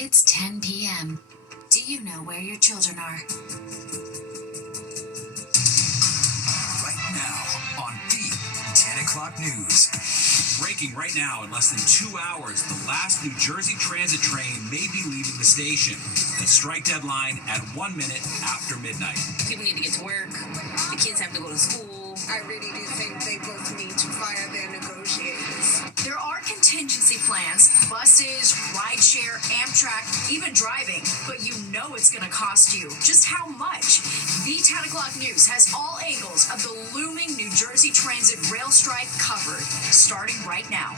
It's 10 p.m. Do you know where your children are? Right now on the 10 o'clock news. Breaking right now, in less than 2 hours, the last New Jersey Transit train may be leaving the station. The strike deadline at 1 minute after midnight. People need to get to work. The kids have to go to school. I really do think they both need to fire their negotiators. There are contingency plans, buses, rideshare, Amtrak, even driving, but you know it's going to cost you. Just how much? The 10 o'clock news has all angles of the looming New Jersey Transit rail strike covered, starting right now.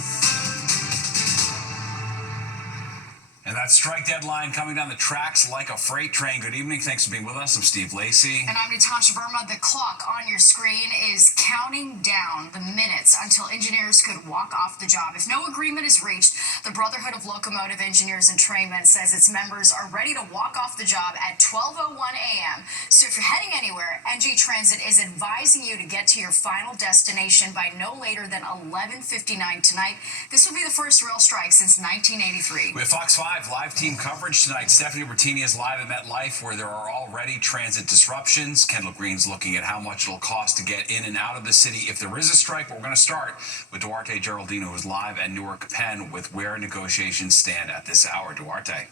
And that strike deadline coming down the tracks like a freight train. Good evening. Thanks for being with us. I'm Steve Lacey. And I'm Natasha Verma. The clock on your screen is counting down the minutes until engineers could walk off the job. If no agreement is reached, the Brotherhood of Locomotive Engineers and Trainmen says its members are ready to walk off the job at 12:01 a.m. So if you're heading anywhere, NJ Transit is advising you to get to your final destination by no later than 11:59 tonight. This will be the first rail strike since 1983. We have Fox 5 live team coverage tonight. Stephanie Bertini is live at MetLife, where there are already transit disruptions. Kendall Green's looking at how much it'll cost to get in and out of the city if there is a strike. But we're going to start with Duarte Geraldino, who's live at Newark Penn with where negotiations stand at this hour. Duarte.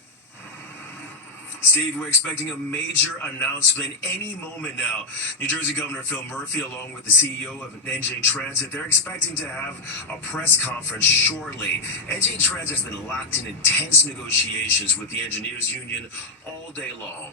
Steve, we're expecting a major announcement any moment now. New Jersey Governor Phil Murphy, along with the CEO of NJ Transit, they're expecting to have a press conference shortly. NJ Transit has been locked in intense negotiations with the engineers union all day long.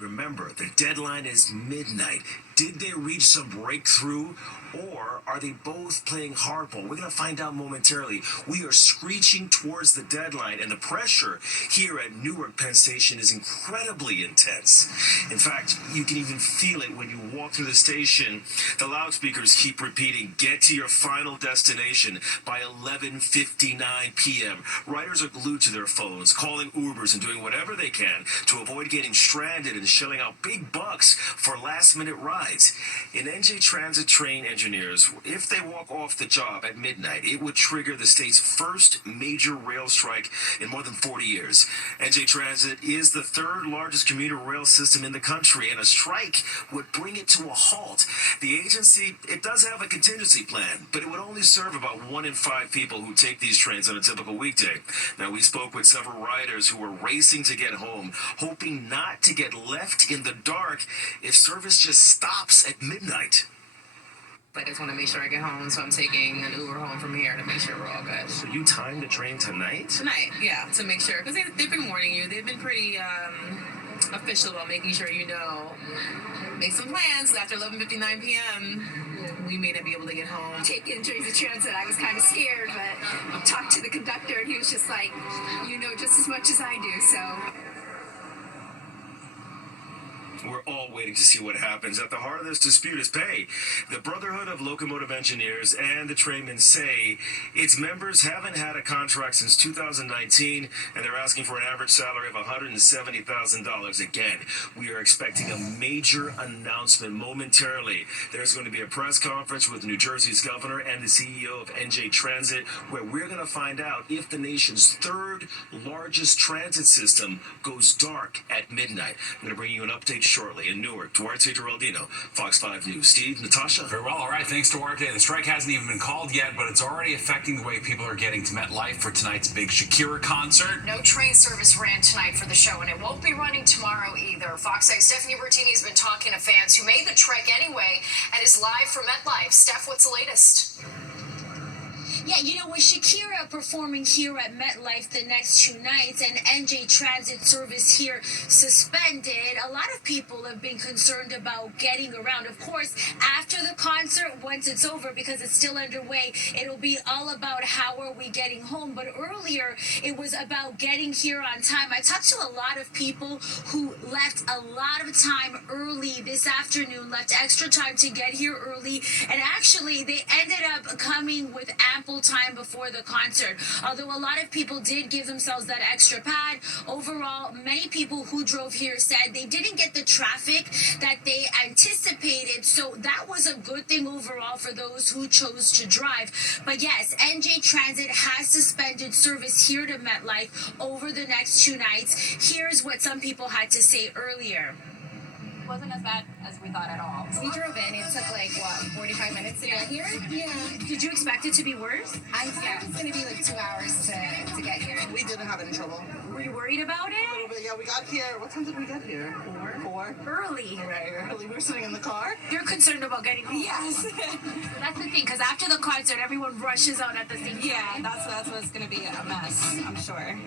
Remember, the deadline is midnight. Did they reach some breakthrough, or are they both playing hardball? We're going to find out momentarily. We are screeching towards the deadline, and the pressure here at Newark Penn Station is incredibly intense. In fact, you can even feel it when you walk through the station. The loudspeakers keep repeating, "Get to your final destination by 11:59 p.m. Riders are glued to their phones, calling Ubers and doing whatever they can to avoid getting stranded and shelling out big bucks for last-minute rides. In NJ Transit train engineers, if they walk off the job at midnight, it would trigger the state's first major rail strike in more than 40 years. NJ Transit is the third largest commuter rail system in the country, and a strike would bring it to a halt. The agency, it does have a contingency plan, but it would only serve about 1 in 5 people who take these trains on a typical weekday. Now, we spoke with several riders who were racing to get home, hoping not to get left in the dark if service just stops at midnight. I just want to make sure I get home, so I'm taking an Uber home from here to make sure we're all good. So you timed the train tonight? Tonight, yeah, to make sure. Because they've been warning you. They've been pretty official about making sure you know. Make some plans. After 11:59 p.m., we may not be able to get home. Taking Jersey Transit, I was kind of scared, but I talked to the conductor, and he was just like, you know just as much as I do, so... We're all waiting to see what happens. At the heart of this dispute is pay. The Brotherhood of Locomotive Engineers and the trainmen say its members haven't had a contract since 2019, and they're asking for an average salary of $170,000. Again, we are expecting a major announcement momentarily. There's going to be a press conference with New Jersey's governor and the CEO of NJ Transit, where we're going to find out if the nation's third largest transit system goes dark at midnight. I'm going to bring you an update shortly in Newark. Duarte Geraldino, Fox 5 News. Steve, Natasha. Very well. All right. Thanks, Duarte. The strike hasn't even been called yet, but it's already affecting the way people are getting to MetLife for tonight's big Shakira concert. No train service ran tonight for the show, and it won't be running tomorrow either. Fox 5's Stephanie Bertini has been talking to fans who made the trek anyway and is live from MetLife. Steph, what's the latest? Yeah, you know, with Shakira performing here at MetLife the next 2 nights and NJ Transit service here suspended, a lot of people have been concerned about getting around. Of course, after the concert, once it's over, because it's still underway, it'll be all about how are we getting home. But earlier, it was about getting here on time. I talked to a lot of people who left a lot of time early this afternoon, left extra time to get here early, and actually, they ended up coming with ample ample time before the concert. Although a lot of people did give themselves that extra pad, overall, many people who drove here said they didn't get the traffic that they anticipated, so that was a good thing overall for those who chose to drive. But yes, NJ Transit has suspended service here to MetLife over the next 2 nights. Here's what some people had to say earlier. Wasn't as bad as we thought at all. We drove in. It took like, what, 45 minutes to get here? Yeah. Did you expect it to be worse? I thought it was going to be like 2 hours to get here. We didn't have any trouble. Were you worried about A it? little bit, yeah. We got here. What time did we get here? 4. Early. Right, early. We were sitting in the car. You're concerned about getting home. Yes. That's the thing, because after the concert, everyone rushes out at the same time. Yeah, that's what's going to be a mess, I'm sure.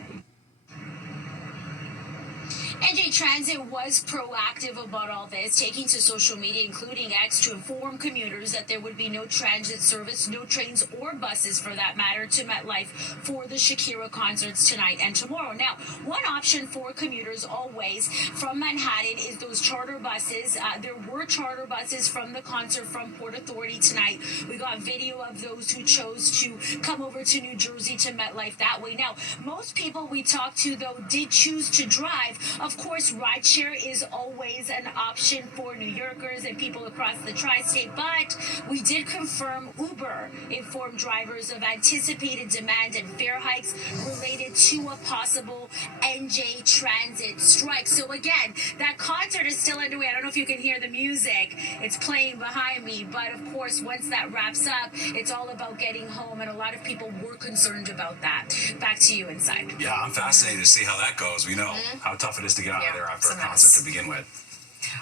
NJ Transit was proactive about all this, taking to social media, including X, to inform commuters that there would be no transit service, no trains or buses for that matter, to MetLife for the Shakira concerts tonight and tomorrow. Now, one option for commuters always from Manhattan is those charter buses. There were charter buses from the concert from Port Authority tonight. We got video of those who chose to come over to New Jersey to MetLife that way. Now, most people we talked to, though, did choose to drive. Of course, rideshare is always an option for New Yorkers and people across the tri-state, but we did confirm Uber informed drivers of anticipated demand and fare hikes related to a possible NJ Transit strike. So again, that concert is still underway. I don't know if you can hear the music. It's playing behind me, but of course, once that wraps up, it's all about getting home, and a lot of people were concerned about that. Back to you inside. Yeah, I'm fascinated to see how that goes. We know how tough it is to get out of there after a concert to begin with.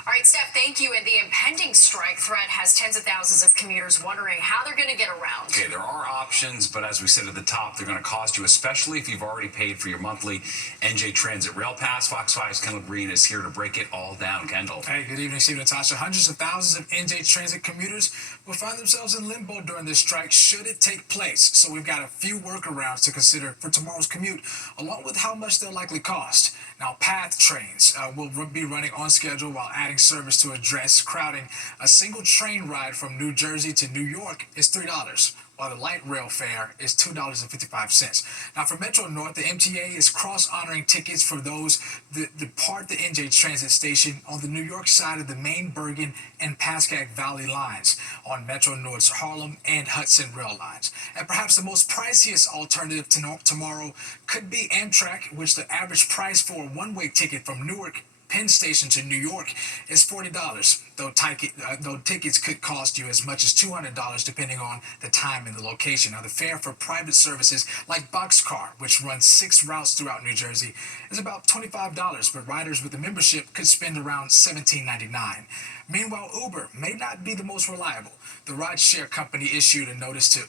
All right, Steph, thank you. And the impending strike threat has tens of thousands of commuters wondering how they're going to get around. Okay, there are options, but as we said at the top, they're going to cost you, especially if you've already paid for your monthly NJ Transit Rail Pass. Fox 5's Kendall Green is here to break it all down. Kendall. Hey, good evening, Steve and Natasha. Hundreds of thousands of NJ Transit commuters will find themselves in limbo during this strike should it take place. So we've got a few workarounds to consider for tomorrow's commute, along with how much they'll likely cost. Now, PATH trains will be running on schedule while adding service to address crowding. A single train ride from New Jersey to New York is $3, while the light rail fare is $2.55. Now, for Metro North, the MTA is cross-honoring tickets for those that depart the NJ Transit station on the New York side of the main Bergen and Pascagoula Valley lines on Metro North's Harlem and Hudson rail lines. And perhaps the most priciest alternative to tomorrow could be Amtrak, which the average price for a one-way ticket from Newark Penn Station to New York is $40, though tickets could cost you as much as $200 depending on the time and the location. Now, the fare for private services like Boxcar, which runs 6 routes throughout New Jersey, is about $25, but riders with a membership could spend around $17.99. Meanwhile, Uber may not be the most reliable. The rideshare company issued a notice to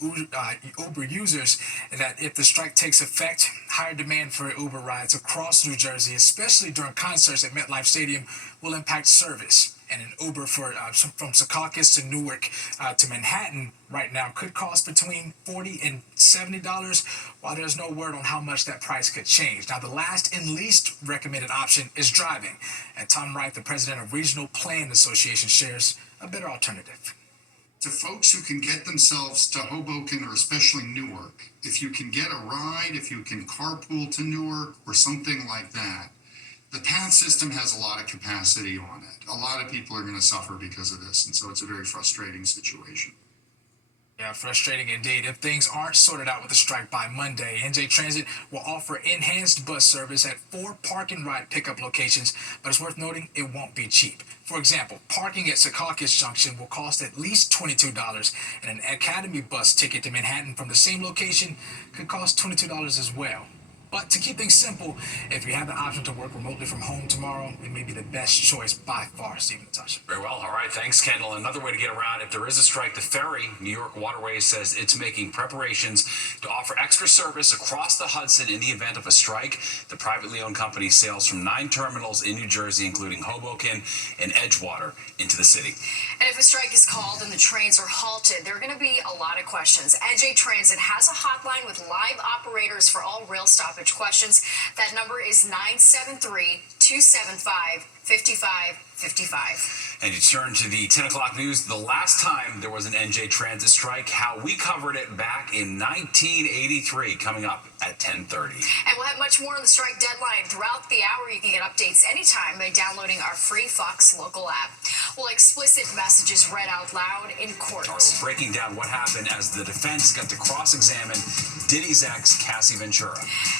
Uber users that if the strike takes effect, higher demand for Uber rides across New Jersey, especially during concerts at MetLife Stadium, will impact service. And an Uber from Secaucus to Newark to Manhattan right now could cost between $40 and $70, while there's no word on how much that price could change. Now, the last and least recommended option is driving. And Tom Wright, the president of Regional Plan Association, shares a better alternative. To folks who can get themselves to Hoboken or especially Newark, if you can get a ride, if you can carpool to Newark or something like that, the PATH system has a lot of capacity on it. A lot of people are going to suffer because of this, and so it's a very frustrating situation. Yeah, frustrating indeed. If things aren't sorted out with the strike by Monday, NJ Transit will offer enhanced bus service at 4 park and ride pickup locations, but it's worth noting it won't be cheap. For example, parking at Secaucus Junction will cost at least $22, and an Academy bus ticket to Manhattan from the same location could cost $22 as well. But to keep things simple, if you have the option to work remotely from home tomorrow, it may be the best choice by far, Steve and Natasha. Very well. All right. Thanks, Kendall. Another way to get around if there is a strike, the ferry, New York Waterways, says it's making preparations to offer extra service across the Hudson in the event of a strike. The privately owned company sails from 9 terminals in New Jersey, including Hoboken and Edgewater, into the city. And if a strike is called and the trains are halted, there are going to be a lot of questions. NJ Transit has a hotline with live operators for all rail stoppage garbage questions. That number is 973-275-5555. And you turn to the 10 o'clock news. The last time there was an NJ Transit strike, how we covered it back in 1983, coming up at 10:30. And we'll have much more on the strike deadline throughout the hour. You can get updates anytime by downloading our free Fox local app. Well, explicit messages read out loud in court. All right, we're breaking down what happened as the defense got to cross-examine Diddy's ex, Cassie Ventura.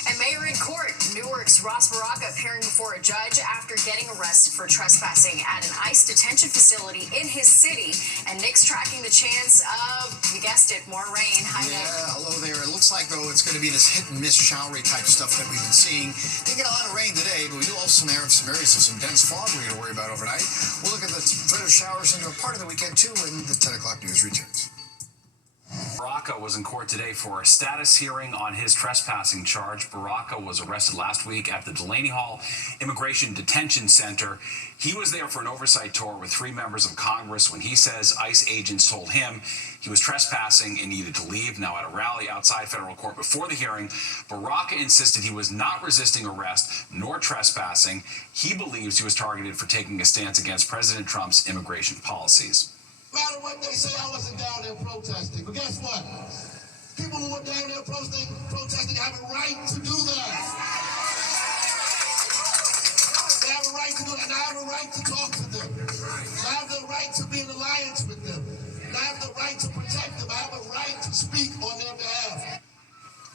And Mayor in court, Newark's Ross Baraka appearing before a judge after getting arrested for trespassing at an ICE detention facility in his city. And Nick's tracking the chance of, you guessed it, more rain. Hi, Nick. Hello there. It looks like, though, it's going to be this hit and miss showery type stuff that we've been seeing. Didn't get a lot of rain today, but we do also have some areas of some dense fog we're going to worry about overnight. We'll look at the threat of showers into a part of the weekend, too, when the 10 o'clock news returns. Baraka was in court today for a status hearing on his trespassing charge. Baraka was arrested last week at the Delaney Hall Immigration Detention Center. He was there for an oversight tour with 3 members of Congress when he says ICE agents told him he was trespassing and needed to leave. Now, at a rally outside federal court before the hearing, Baraka insisted he was not resisting arrest nor trespassing. He believes he was targeted for taking a stance against President Trump's immigration policies. No matter what they say, I wasn't down there protesting. But guess what? People who were down there protesting have a right to do that. They have a right to do that. And I have a right to talk to them. I have the right to be in alliance with them. And I have the right to protect them. I have a right to speak on their behalf.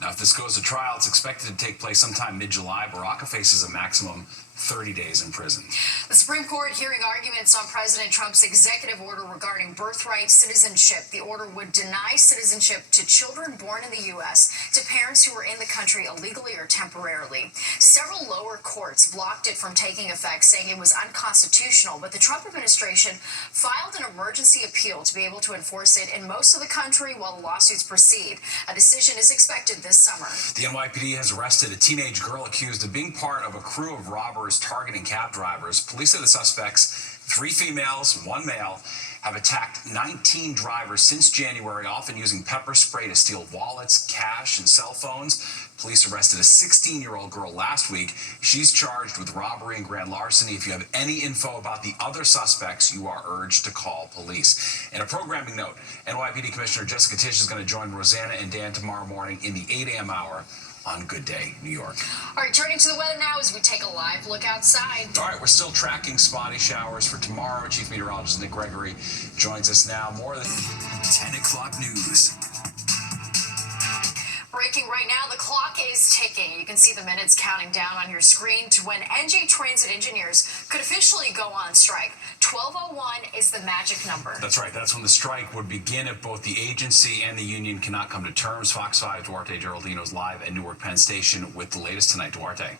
Now, if this goes to trial, it's expected to take place sometime mid-July. Baraka faces a maximum 30 days in prison. The Supreme Court hearing arguments on President Trump's executive order regarding birthright citizenship. The order would deny citizenship to children born in the U.S. to parents who were in the country illegally or temporarily. Several lower courts blocked it from taking effect, saying it was unconstitutional, but the Trump administration filed an emergency appeal to be able to enforce it in most of the country while the lawsuits proceed. A decision is expected this summer. The NYPD has arrested a teenage girl accused of being part of a crew of robbers targeting cab drivers. Police say the suspects, 3 females, 1 male, have attacked 19 drivers since January, often using pepper spray to steal wallets, cash, and cell phones. Police arrested a 16-year-old girl last week. She's charged with robbery and grand larceny. If you have any info about the other suspects, you are urged to call police. And a programming note, NYPD Commissioner Jessica Tisch is going to join Rosanna and Dan tomorrow morning in the 8 a.m. hour on Good Day, New York. All right, turning to the weather now as we take a live look outside. All right, we're still tracking spotty showers for tomorrow. Chief Meteorologist Nick Gregory joins us now. More than 10 o'clock news. Breaking right now, the clock is ticking. You can see the minutes counting down on your screen to when NJ Transit engineers could officially go on strike. 12:01 is the magic number. That's right. That's when the strike would begin if both the agency and the union cannot come to terms. Fox 5 Duarte Geraldino's live at Newark Penn Station with the latest tonight. Duarte.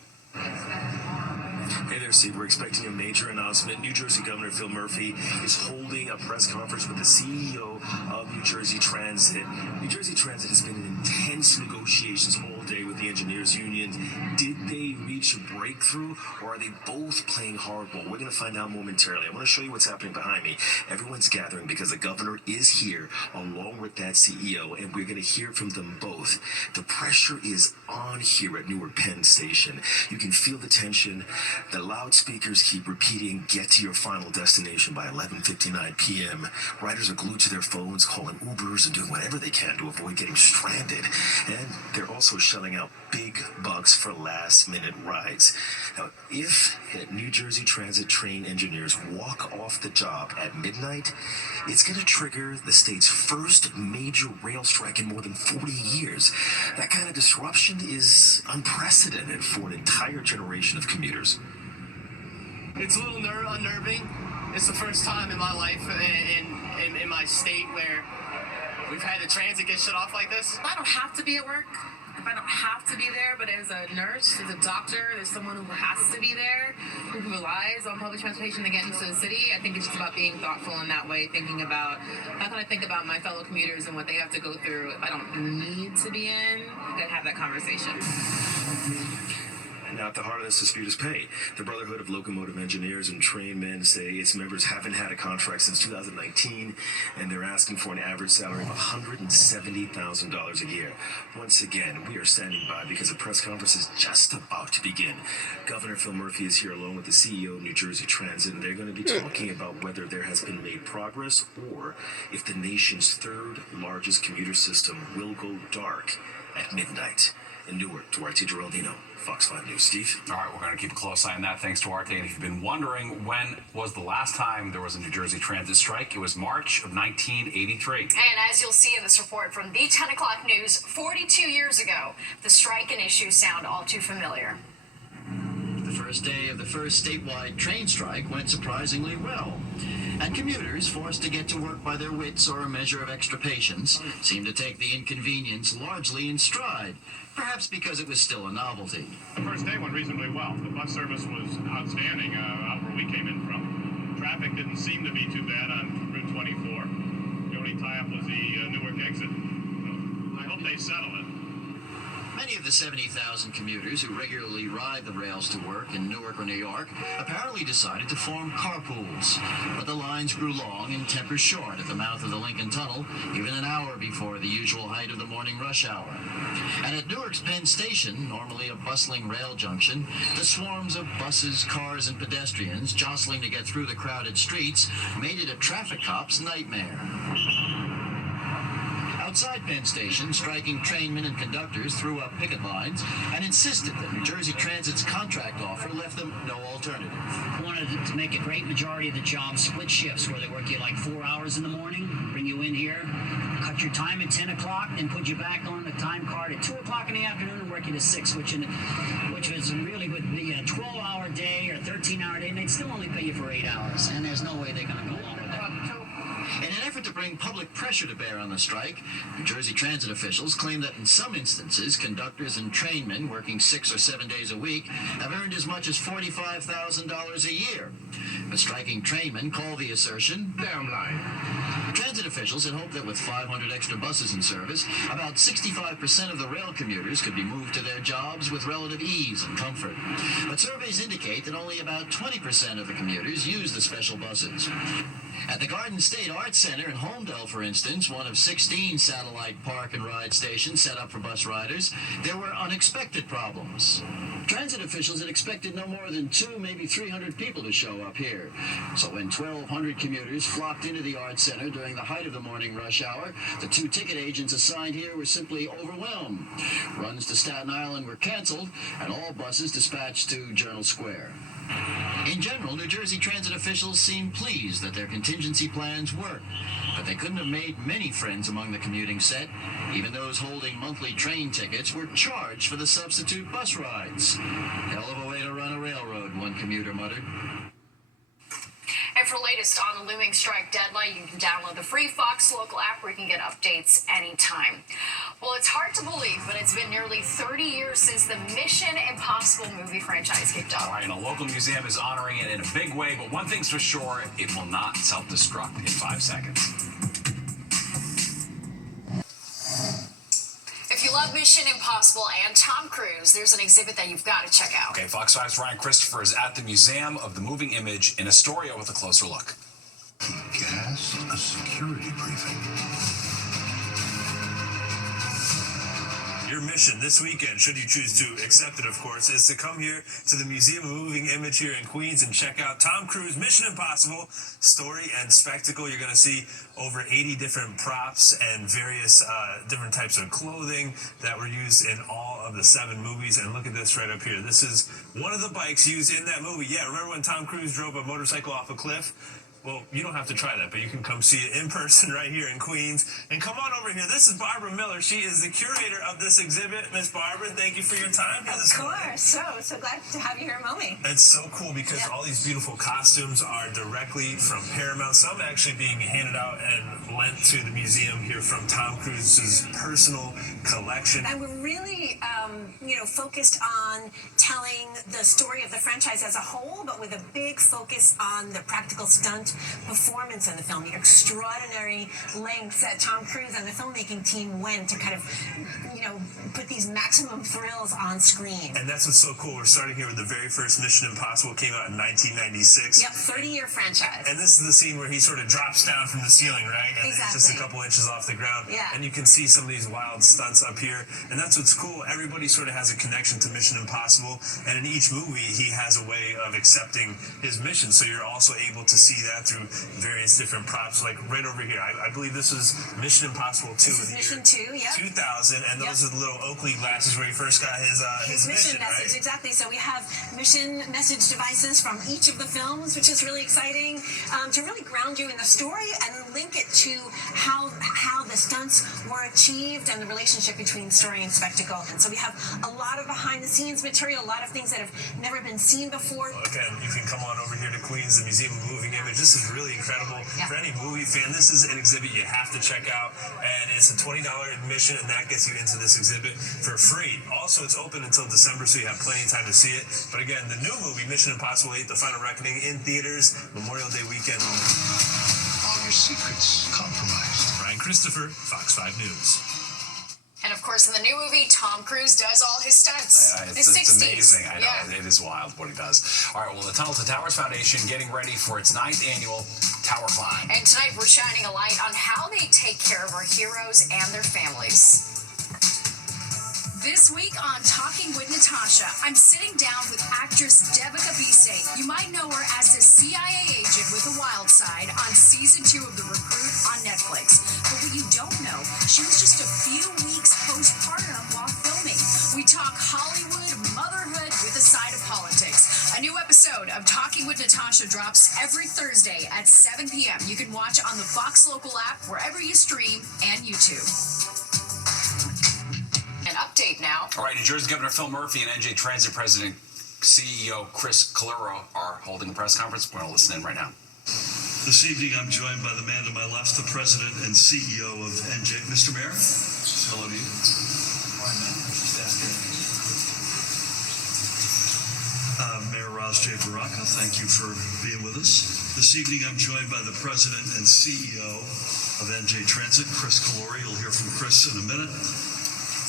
Hey there, Steve. We're expecting a major announcement. New Jersey Governor Phil Murphy is holding a press conference with the CEO of New Jersey Transit. New Jersey Transit has been in intense negotiations all day with the engineers union. Did they reach a breakthrough, or are they both playing hardball? We're going to find out momentarily. I want to show you what's happening behind me. Everyone's gathering because the governor is here along with that CEO, and we're going to hear from them both. The pressure is on here at Newark Penn Station. You can feel the tension. The loudspeakers keep repeating, "Get to your final destination by 11:59 p.m. Riders are glued to their phones, calling Ubers and doing whatever they can to avoid getting stranded. And they're also shelling out big bucks for last-minute rides. Now, if New Jersey Transit train engineers walk off the job at midnight, it's going to trigger the state's first major rail strike in more than 40 years. That kind of disruption is unprecedented for an entire generation of commuters. It's a little unnerving. It's the first time in my life in my state where we've had the transit get shut off like this. I don't have to be at work. If I don't have to be there, but as a nurse, as a doctor, there's someone who has to be there, who relies on public transportation to get into the city. I think it's just about being thoughtful in that way, thinking about how can I think about my fellow commuters and what they have to go through if I don't need to be in. I'm gonna have that conversation. at the heart of this dispute is pay. The Brotherhood of Locomotive Engineers and Trainmen say its members haven't had a contract since 2019, and they're asking for an average salary of $170,000 a year. Once again, we are standing by because the press conference is just about to begin. Governor Phil Murphy is here along with the CEO of New Jersey Transit, and they're going to be talking about whether there has been made progress or if the nation's third largest commuter system will go dark at midnight. In Newark, Duarte Geraldino, Fox 5 News. Steve? All right, we're going to keep a close eye on that. Thanks, Duarte. And if you've been wondering when was the last time there was a New Jersey Transit strike, it was March of 1983. And as you'll see in this report from the 10 o'clock news, 42 years ago, the strike and issues sound all too familiar. The first day of the first statewide train strike went surprisingly well. And commuters, forced to get to work by their wits or a measure of extra patience, seemed to take the inconvenience largely in stride, perhaps because it was still a novelty. The first day went reasonably well. The bus service was outstanding out where we came in from. Traffic didn't seem to be too bad on Route 24. The only tie-up was the Newark exit. I hope they settle it. Many of the 70,000 commuters who regularly ride the rails to work in Newark or New York apparently decided to form carpools. But the lines grew long and tempers short at the mouth of the Lincoln Tunnel, even an hour before the usual height of the morning rush hour. And at Newark's Penn Station, normally a bustling rail junction, the swarms of buses, cars, and pedestrians jostling to get through the crowded streets made it a traffic cop's nightmare. Outside Penn Station, striking trainmen and conductors threw up picket lines and insisted that New Jersey Transit's contract offer left them no alternative. We wanted to make a great majority of the jobs split shifts, where they work you like 4 hours in the morning, bring you in here, cut your time at 10 o'clock, and put you back on the time card at 2 o'clock in the afternoon and work you to 6, which was really would be a 12-hour day or 13-hour day, and they'd still only pay you for 8 hours, and there's no way they're going to go along with that. In an effort to bring public pressure to bear on the strike, New Jersey Transit officials claim that in some instances, conductors and trainmen working 6 or 7 days a week have earned as much as $45,000 a year. But striking trainmen call the assertion damn lie. Transit officials had hoped that with 500 extra buses in service, about 65% of the rail commuters could be moved to their jobs with relative ease and comfort. But surveys indicate that only about 20% of the commuters use the special buses. At the Garden State Arts Center in Holmdel, for instance, one of 16 satellite park and ride stations set up for bus riders, there were unexpected problems. Transit officials had expected no more than 2, maybe 300 people to show up here. So when 1,200 commuters flocked into the Arts Center during the height of the morning rush hour, the 2 ticket agents assigned here were simply overwhelmed. Runs to Staten Island were canceled, and all buses dispatched to Journal Square. In general, New Jersey Transit officials seemed pleased that their contingency plans worked, but they couldn't have made many friends among the commuting set. Even those holding monthly train tickets were charged for the substitute bus rides. Hell of a way to run a railroad, one commuter muttered. And for latest on the looming strike deadline, you can download the free Fox Local app where you can get updates anytime. Well, it's hard to believe, but it's been nearly 30 years since the Mission Impossible movie franchise kicked off. All right, and a local museum is honoring it in a big way, but one thing's for sure, it will not self-destruct in 5 seconds. If you love Mission Impossible and Tom Cruise, there's an exhibit that you've got to check out. Okay, Fox 5's Ryan Christopher is at the Museum of the Moving Image in Astoria with a closer look. Gas, a security briefing. Your mission this weekend, should you choose to accept it, of course, is to come here to the Museum of Moving Image here in Queens and check out Tom Cruise Mission Impossible story and spectacle. You're going to see over 80 different props and various different types of clothing that were used in all of the 7 movies. And look at this right up here. This is one of the bikes used in that movie. Yeah, remember when Tom Cruise drove a motorcycle off a cliff? Well, you don't have to try that, but you can come see it in person right here in Queens. And come on over here. This is Barbara Miller. She is the curator of this exhibit. Miss Barbara, thank you for your time here this morning. Of course. So glad to have you here, Momi. It's so cool because all these beautiful costumes are directly from Paramount. Some actually being handed out and lent to the museum here from Tom Cruise's personal collection. And we're really, focused on telling the story of the franchise as a whole, but with a big focus on the practical stunt best performance in the film, the extraordinary lengths that Tom Cruise and the filmmaking team went to kind of, put these maximum thrills on screen. And that's what's so cool. We're starting here with the very first Mission Impossible, came out in 1996. Yep, 30-year franchise. And this is the scene where he sort of drops down from the ceiling, right? And Exactly. it's just a couple inches off the ground. Yeah. And you can see some of these wild stunts up here. And that's what's cool. Everybody sort of has a connection to Mission Impossible. And in each movie, he has a way of accepting his mission. So you're also able to see that through various different props. Like right over here, I believe this is Mission Impossible 2 This is Mission 2, yep. 2000. And those are the little Oakley glasses where he first got his mission message, right? exactly. So we have mission message devices from each of the films, which is really exciting, to really ground you in the story and link it to how the stunts were achieved and the relationship between story and spectacle. And so we have a lot of behind-the-scenes material, a lot of things that have never been seen before. Again, you can come on over here to Queens, the Museum of Moving Image. This is really incredible. Yeah. For any movie fan, this is an exhibit you have to check out, and it's a $20 admission, and that gets you into this exhibit for free. Also, it's open until December, so you have plenty of time to see it. But again, the new movie, Mission Impossible 8, The Final Reckoning, in theaters, Memorial Day weekend. All your secrets compromised. Brian Christopher, Fox 5 News. And of course, in the new movie, Tom Cruise does all his stunts. It's 60s. amazing. I know. Yeah. It is wild what he does. All right, well, the Tunnel to Towers Foundation getting ready for its 9th annual Tower Climb. And tonight, we're shining a light on how they take care of our heroes and their families. This week on Talking with Natasha, I'm sitting down with actress Devika Bise. You might know her as the CIA agent with a wild side on season 2 of The Recruit on Netflix. But what you don't know, she was just a few weeks postpartum while filming. We talk Hollywood, motherhood with a side of politics. A new episode of Talking with Natasha drops every Thursday at 7 p.m. You can watch on the Fox Local app, wherever you stream, and YouTube. An update now. All right, New Jersey Governor Phil Murphy and NJ Transit President CEO Chris Calero are holding a press conference. We're going to listen in right now. This evening, I'm joined by the man to my left, the president and CEO of NJ. Mr. Mayor, hello to you. Mayor Ras J. Baraka, thank you for being with us. This evening, I'm joined by the president and CEO of NJ Transit, Chris Calero. You'll hear from Chris in a minute.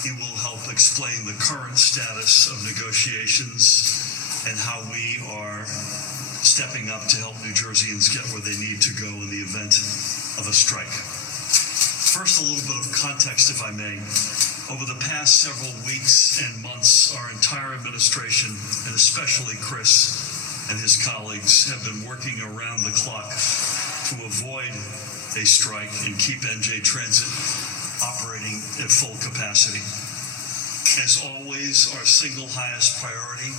He will help explain the current status of negotiations and how we are stepping up to help New Jerseyans get where they need to go in the event of a strike. First, a little bit of context, if I may. Over the past several weeks and months, our entire administration, and especially Chris and his colleagues, have been working around the clock to avoid a strike and keep NJ Transit operating at full capacity. As always, our single highest priority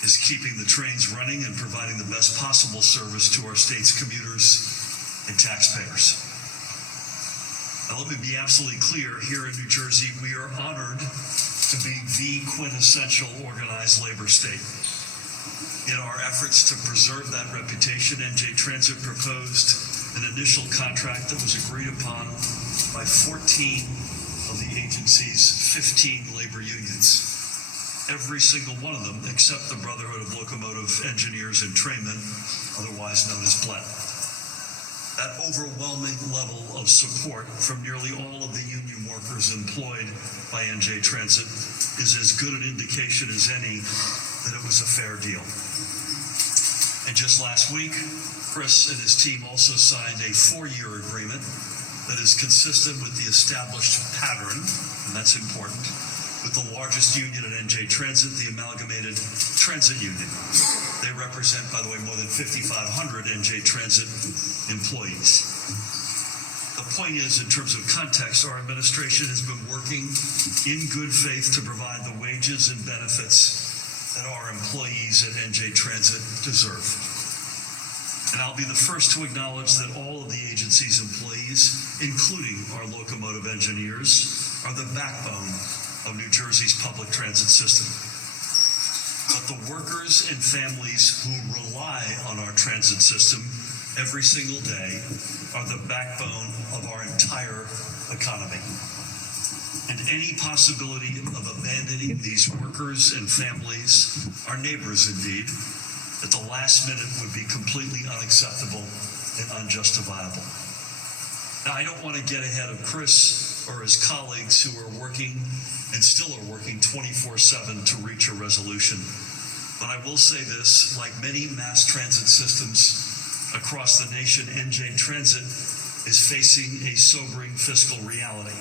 is keeping the trains running and providing the best possible service to our state's commuters and taxpayers. Now, let me be absolutely clear. Here in New Jersey, we are honored to be the quintessential organized labor state. In our efforts to preserve that reputation, NJ Transit proposed an initial contract that was agreed upon by 14 of the agency's 15 labor unions. Every single one of them, except the Brotherhood of Locomotive Engineers and Trainmen, otherwise known as BLET. That overwhelming level of support from nearly all of the union workers employed by NJ Transit is as good an indication as any that it was a fair deal. And just last week, Chris and his team also signed a 4-year agreement that is consistent with the established pattern, and that's important, with the largest union at NJ Transit, the Amalgamated Transit Union. They represent, by the way, more than 5,500 NJ Transit employees. The point is, in terms of context, our administration has been working in good faith to provide the wages and benefits that our employees at NJ Transit deserve. And I'll be the first to acknowledge that all of the agency's employees, including our locomotive engineers, are the backbone of New Jersey's public transit system. But the workers and families who rely on our transit system every single day are the backbone of our entire economy. And any possibility of abandoning these workers and families, our neighbors indeed, at the last minute would be completely unacceptable and unjustifiable. Now, I don't want to get ahead of Chris or his colleagues who are working and still are working 24/7 to reach a resolution. But I will say this, like many mass transit systems across the nation, NJ Transit is facing a sobering fiscal reality.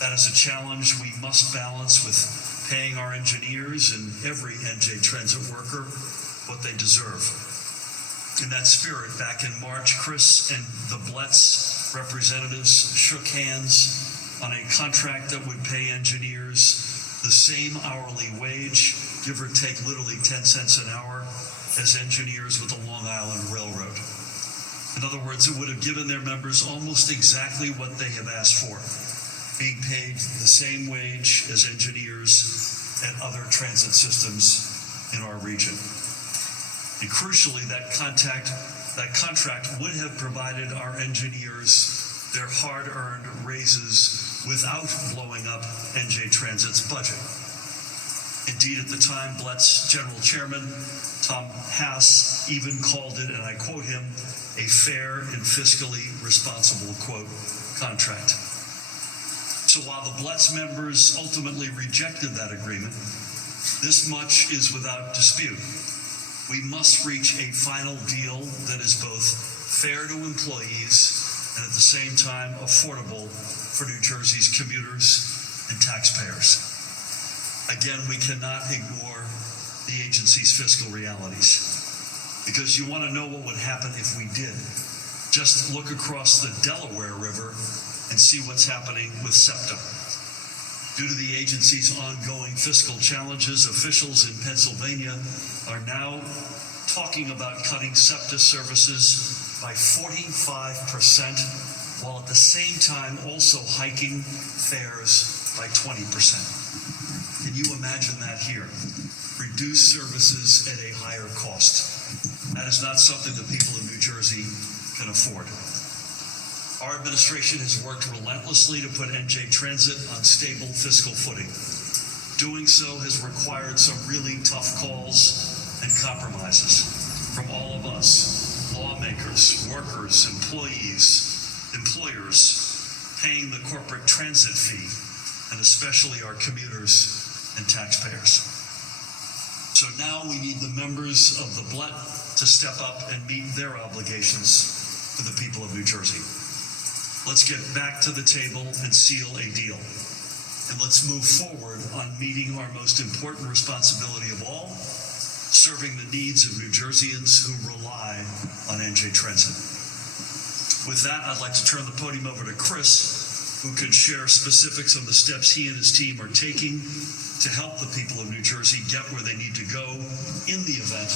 That is a challenge we must balance with paying our engineers and every NJ Transit worker what they deserve. In that spirit, back in March, Chris and the Bletz representatives shook hands on a contract that would pay engineers the same hourly wage, give or take literally 10 cents an hour, as engineers with the Long Island Railroad. In other words, it would have given their members almost exactly what they have asked for, being paid the same wage as engineers at other transit systems in our region. And crucially, that contract would have provided our engineers their hard-earned raises without blowing up NJ Transit's budget. Indeed, at the time, Bletz General Chairman Tom Hass even called it, and I quote him, a fair and fiscally responsible, quote, contract. So while the Bletz members ultimately rejected that agreement, this much is without dispute. We must reach a final deal that is both fair to employees and at the same time affordable for New Jersey's commuters and taxpayers. Again, we cannot ignore the agency's fiscal realities, because you want to know what would happen if we did. Just look across the Delaware River and see what's happening with SEPTA. Due to the agency's ongoing fiscal challenges, officials in Pennsylvania are now talking about cutting SEPTA services by 45%, while at the same time also hiking fares by 20%. Can you imagine that here? Reduce services at a higher cost. That is not something the people of New Jersey can afford. Our administration has worked relentlessly to put NJ Transit on stable fiscal footing. Doing so has required some really tough calls and compromises from all of us, lawmakers, workers, employees, employers, paying the corporate transit fee, and especially our commuters and taxpayers. So now we need the members of the BLET to step up and meet their obligations to the people of New Jersey. Let's get back to the table and seal a deal. And let's move forward on meeting our most important responsibility of all, serving the needs of New Jerseyans who rely on NJ Transit. With that, I'd like to turn the podium over to Chris, who could share specifics on the steps he and his team are taking to help the people of New Jersey get where they need to go in the event,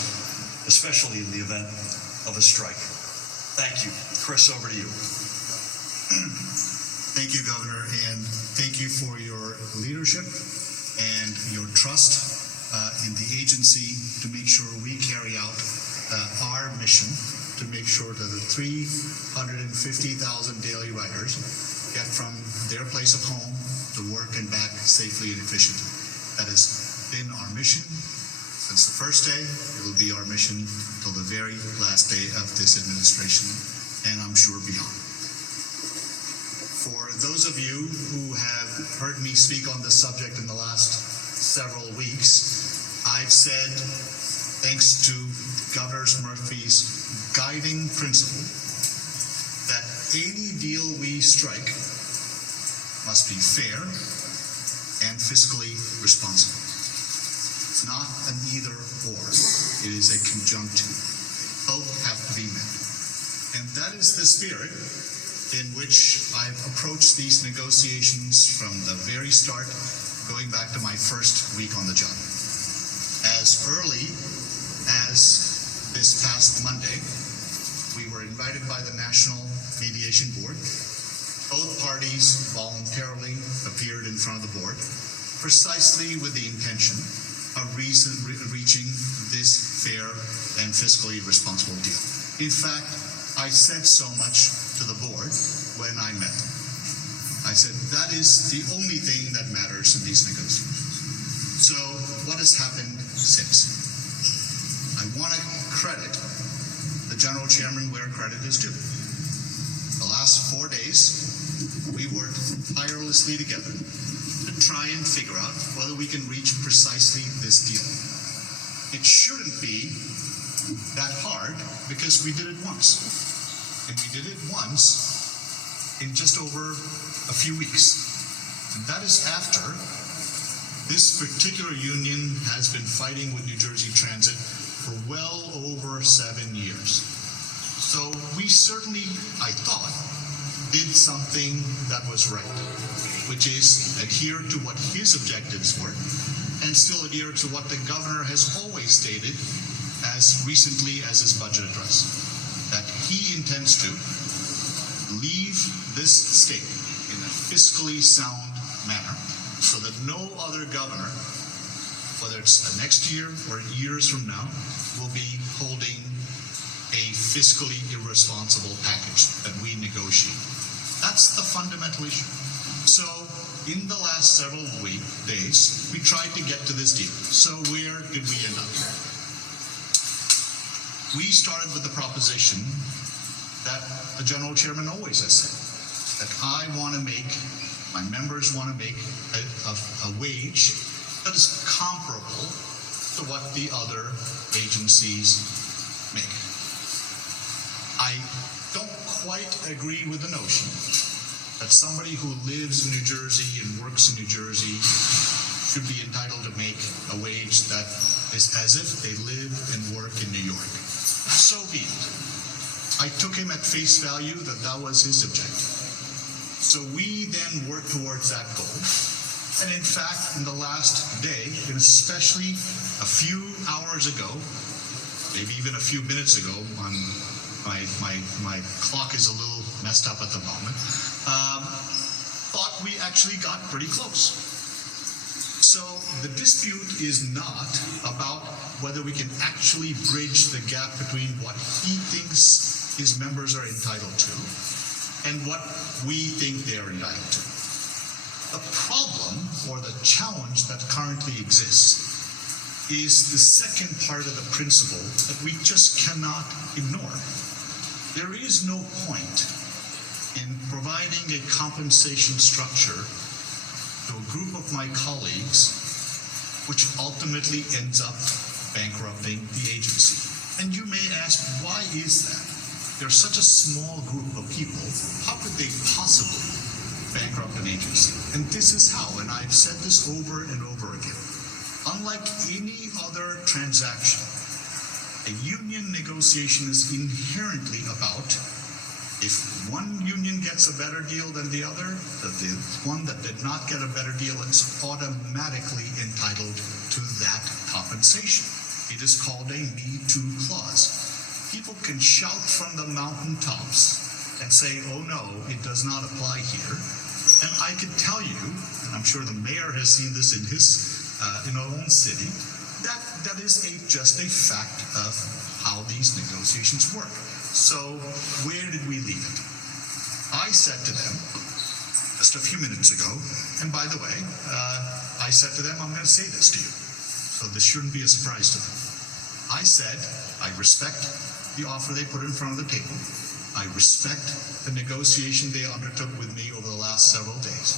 especially in the event of a strike. Thank you. Chris, over to you. Thank you, Governor, and thank you for your leadership and your trust in the agency to make sure we carry out our mission to make sure that the 350,000 daily riders get from their place of home to work and back safely and efficiently. That has been our mission since the first day. It will be our mission till the very last day of this administration, and I'm sure beyond. For those of you who have heard me speak on this subject in the last several weeks, I've said, thanks to Governor Murphy's guiding principle, that any deal we strike must be fair and fiscally responsible. It's not an either or. It is a conjunctive. Both have to be met. And that is the spirit in which I've approached these negotiations from the very start, going back to my first week on the job. As early as this past Monday, we were invited by the National Mediation Board. Both parties voluntarily appeared in front of the board, precisely with the intention of reaching this fair and fiscally responsible deal. In fact, I said so much to the board when I met them. I said, that is the only thing that matters in these negotiations. So what has happened since? I want to credit the general chairman where credit is due. The last 4 days, we worked tirelessly together to try and figure out whether we can reach precisely this deal. It shouldn't be that hard because we did it once. And we did it once in just over a few weeks. And that is after this particular union has been fighting with New Jersey Transit for well over 7 years. So we certainly, I thought, did something that was right, which is adhere to what his objectives were and still adhere to what the governor has always stated as recently as his budget address, that he intends to leave this state in a fiscally sound manner so that no other governor, whether it's next year or years from now, will be holding a fiscally irresponsible package that we negotiate. That's the fundamental issue. So in the last several days, we tried to get to this deal. So where did we end up? We started with the proposition that the general chairman always has said, that I want to make, my members want to make a wage that is comparable to what the other agencies make. I don't quite agree with the notion that somebody who lives in New Jersey and works in New Jersey should be entitled to make a wage that is as if they live and work in New York. So be it. I took him at face value that was his objective. So we then worked towards that goal. And in fact, in the last day, and especially a few hours ago, maybe even a few minutes ago, my clock is a little messed up at the moment, thought we actually got pretty close. So the dispute is not about whether we can actually bridge the gap between what he thinks his members are entitled to and what we think they are entitled to. The problem or the challenge that currently exists is the second part of the principle that we just cannot ignore. There is no point in providing a compensation structure to a group of my colleagues which ultimately ends up bankrupting the agency. And you may ask, why is that? They're such a small group of people, how could they possibly bankrupt an agency? And this is how, and I've said this over and over again. Unlike any other transaction, a union negotiation is inherently about if one union gets a better deal than the other, the one that did not get a better deal is automatically entitled to that compensation. It is called a Me Too clause. People can shout from the mountaintops and say, oh no, it does not apply here. And I could tell you, and I'm sure the mayor has seen this in his in our own city, that is just a fact of how these negotiations work. So where did we leave it? I said to them just a few minutes ago, and by the way, I said to them, I'm going to say this to you, so this shouldn't be a surprise to them. I said, I respect the offer they put in front of the table. I respect the negotiation they undertook with me over the last several days.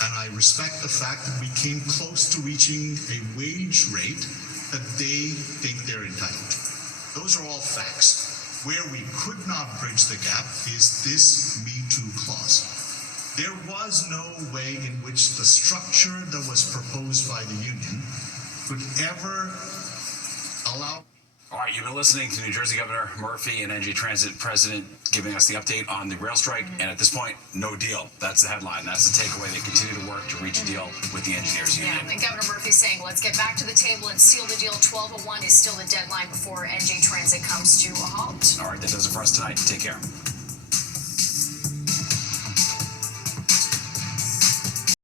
And I respect the fact that we came close to reaching a wage rate that they think they're entitled to. Those are all facts. Where we could not bridge the gap is this Me Too clause. There was no way in which the structure that was proposed by the union could ever allow. All right, you've been listening to New Jersey Governor Murphy and NJ Transit President giving us the update on the rail strike, and at this point, no deal. That's the headline. That's the takeaway. They continue to work to reach a deal with the engineers union. Yeah, and Governor Murphy saying, let's get back to the table and seal the deal. 12:01 is still the deadline before NJ Transit comes to a halt. All right, that does it for us tonight. Take care.